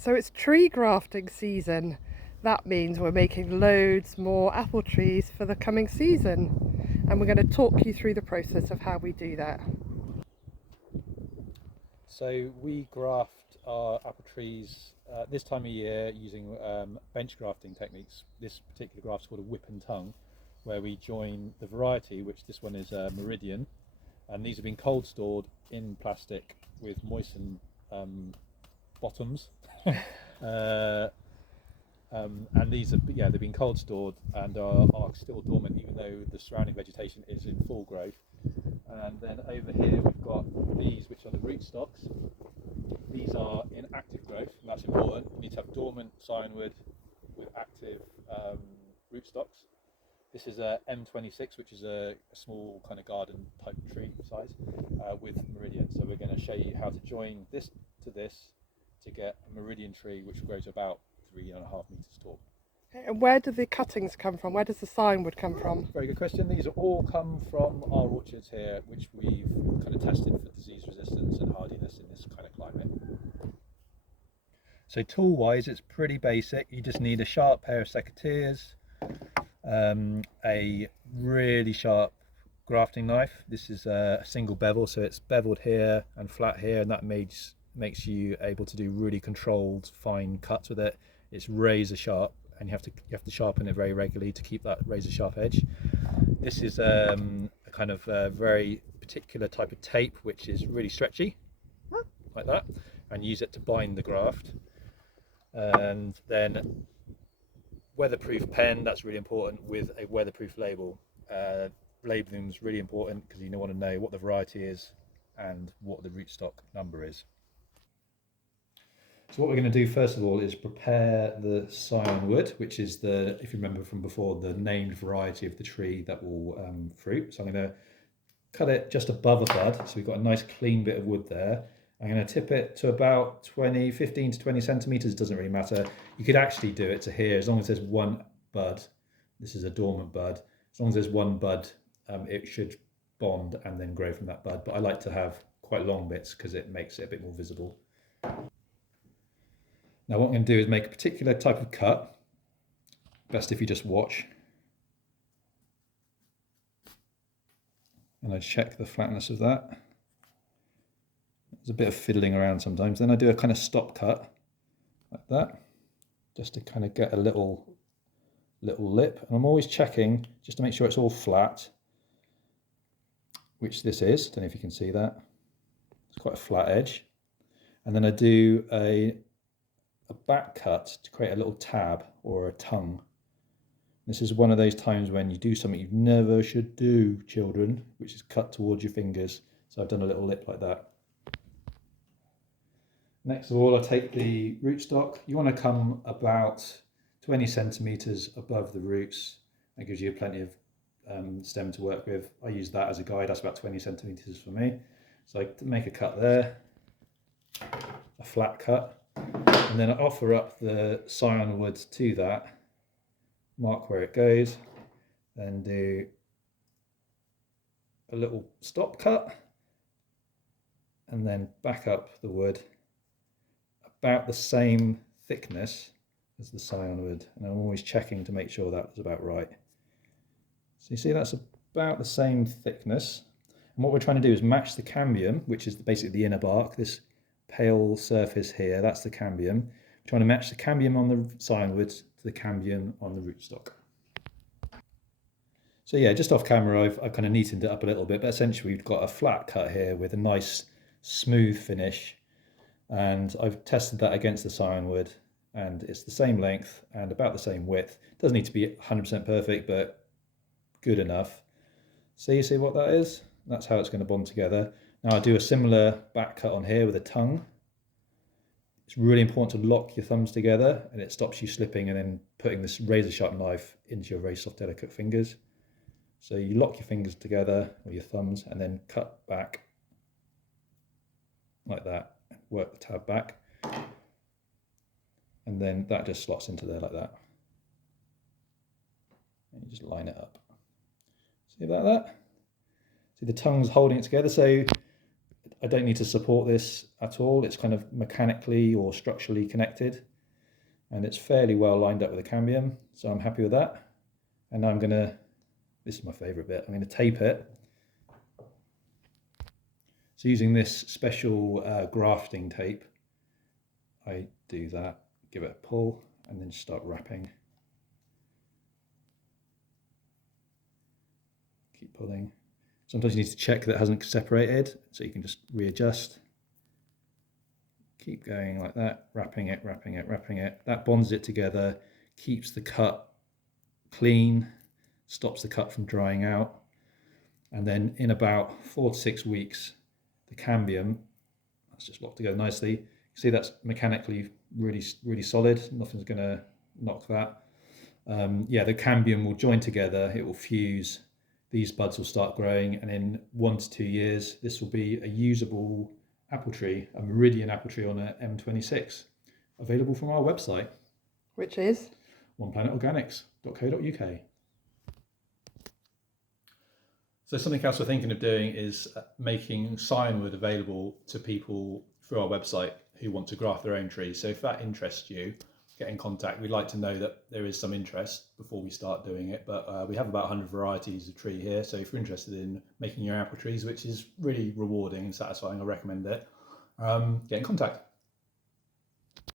So it's tree grafting season. That means we're making loads more apple trees for the coming season. And we're going to talk you through the process of how we do that. So we graft our apple trees this time of year using bench grafting techniques. This particular graft is called a whip and tongue, where we join the variety, which this one is Meridian, and these have been cold stored in plastic with moistened bottoms. And these are, yeah, they've been cold stored and are still dormant, even though the surrounding vegetation is in full growth. And then over here we've got these, which are the rootstocks. These are in active growth, and that's important. You need to have dormant scion wood with active rootstocks. This is a M26, which is a small kind of garden type tree size with Meridian. So we're going to show you how to join this to this to get a Meridian tree, which grows about 3.5 meters tall. And where do the cuttings come from? Where does the scion wood come from? Very good question. These are all come from our orchards here, which we've kind of tested for disease resistance and hardiness in this kind of climate. So tool wise, it's pretty basic. You just need a sharp pair of secateurs, a really sharp grafting knife. This is a single bevel, so it's beveled here and flat here, and that makes you able to do really controlled fine cuts with it. It's razor sharp, and you have to sharpen it very regularly to keep that razor sharp edge. This is a kind of a very particular type of tape, which is really stretchy, like that, and use it to bind the graft. And then weatherproof pen, that's really important, with a weatherproof label. Labeling is really important because you want to know what the variety is and what the rootstock number is. So what we're going to do first of all is prepare the scion wood, which is the, if you remember from before, the named variety of the tree that will fruit. So I'm going to cut it just above a bud, so we've got a nice clean bit of wood there. I'm going to tip it to about 15 to 20 centimeters, doesn't really matter. You could actually do it to here, as long as there's one bud. This is a dormant bud. As long as there's one bud, it should bond and then grow from that bud. But I like to have quite long bits because it makes it a bit more visible. Now what I'm going to do is make a particular type of cut. Best if you just watch. And I check the flatness of that. There's a bit of fiddling around sometimes. Then I do a kind of stop cut, like that, just to kind of get a little lip. And I'm always checking just to make sure it's all flat, which this is. Don't know if you can see that. It's quite a flat edge. And then I do a back cut to create a little tab or a tongue. This is one of those times when you do something you never should do, children, which is cut towards your fingers. So I've done a little lip like that. Next of all, I take the rootstock. You want to come about 20 centimeters above the roots. That gives you plenty of stem to work with. I use that as a guide. That's about 20 centimeters for me. So I make a cut there, a flat cut. And then I offer up the scion wood to that, mark where it goes, then do a little stop cut, and then back up the wood about the same thickness as the scion wood. And I'm always checking to make sure that's about right. So you see that's about the same thickness. And what we're trying to do is match the cambium, which is basically the inner bark, this pale surface here, that's the cambium. We're trying to match the cambium on the scion wood to the cambium on the rootstock. So yeah, just off camera I've kind of neatened it up a little bit, but essentially we've got a flat cut here with a nice smooth finish, and I've tested that against the scion wood, and it's the same length and about the same width. It doesn't need to be 100% perfect, but good enough. So you see what that is? That's how it's going to bond together. Now I do a similar back cut on here with a tongue. It's really important to lock your thumbs together, and it stops you slipping and then putting this razor sharp knife into your very soft, delicate fingers. So you lock your fingers together, or your thumbs, and then cut back like that. Work the tab back. And then that just slots into there like that. And you just line it up. See about that? See the tongue's holding it together. So I don't need to support this at all. It's kind of mechanically or structurally connected, and it's fairly well lined up with the cambium, so I'm happy with that. And now I'm gonna, this is my favorite bit, I'm gonna tape it. So using this special grafting tape, I do that, give it a pull, and then start wrapping. Keep pulling. Sometimes you need to check that it hasn't separated, so you can just readjust. Keep going like that, wrapping it, wrapping it, wrapping it. That bonds it together, keeps the cut clean, stops the cut from drying out. And then in about 4 to 6 weeks, the cambium, that's just locked together nicely. You see that's mechanically really solid. Nothing's gonna knock that. Yeah, the cambium will join together, it will fuse, these buds will start growing, and in 1 to 2 years, this will be a usable apple tree, a Meridian apple tree on a M26, available from our website, Which is oneplanetorganics.co.uk. So something else we're thinking of doing is making scion wood available to people through our website who want to graft their own trees. So if that interests you, get in contact. We'd like to know that there is some interest before we start doing it, but we have about 100 varieties of tree here. So if you're interested in making your apple trees, which is really rewarding and satisfying, I recommend it. Get in contact.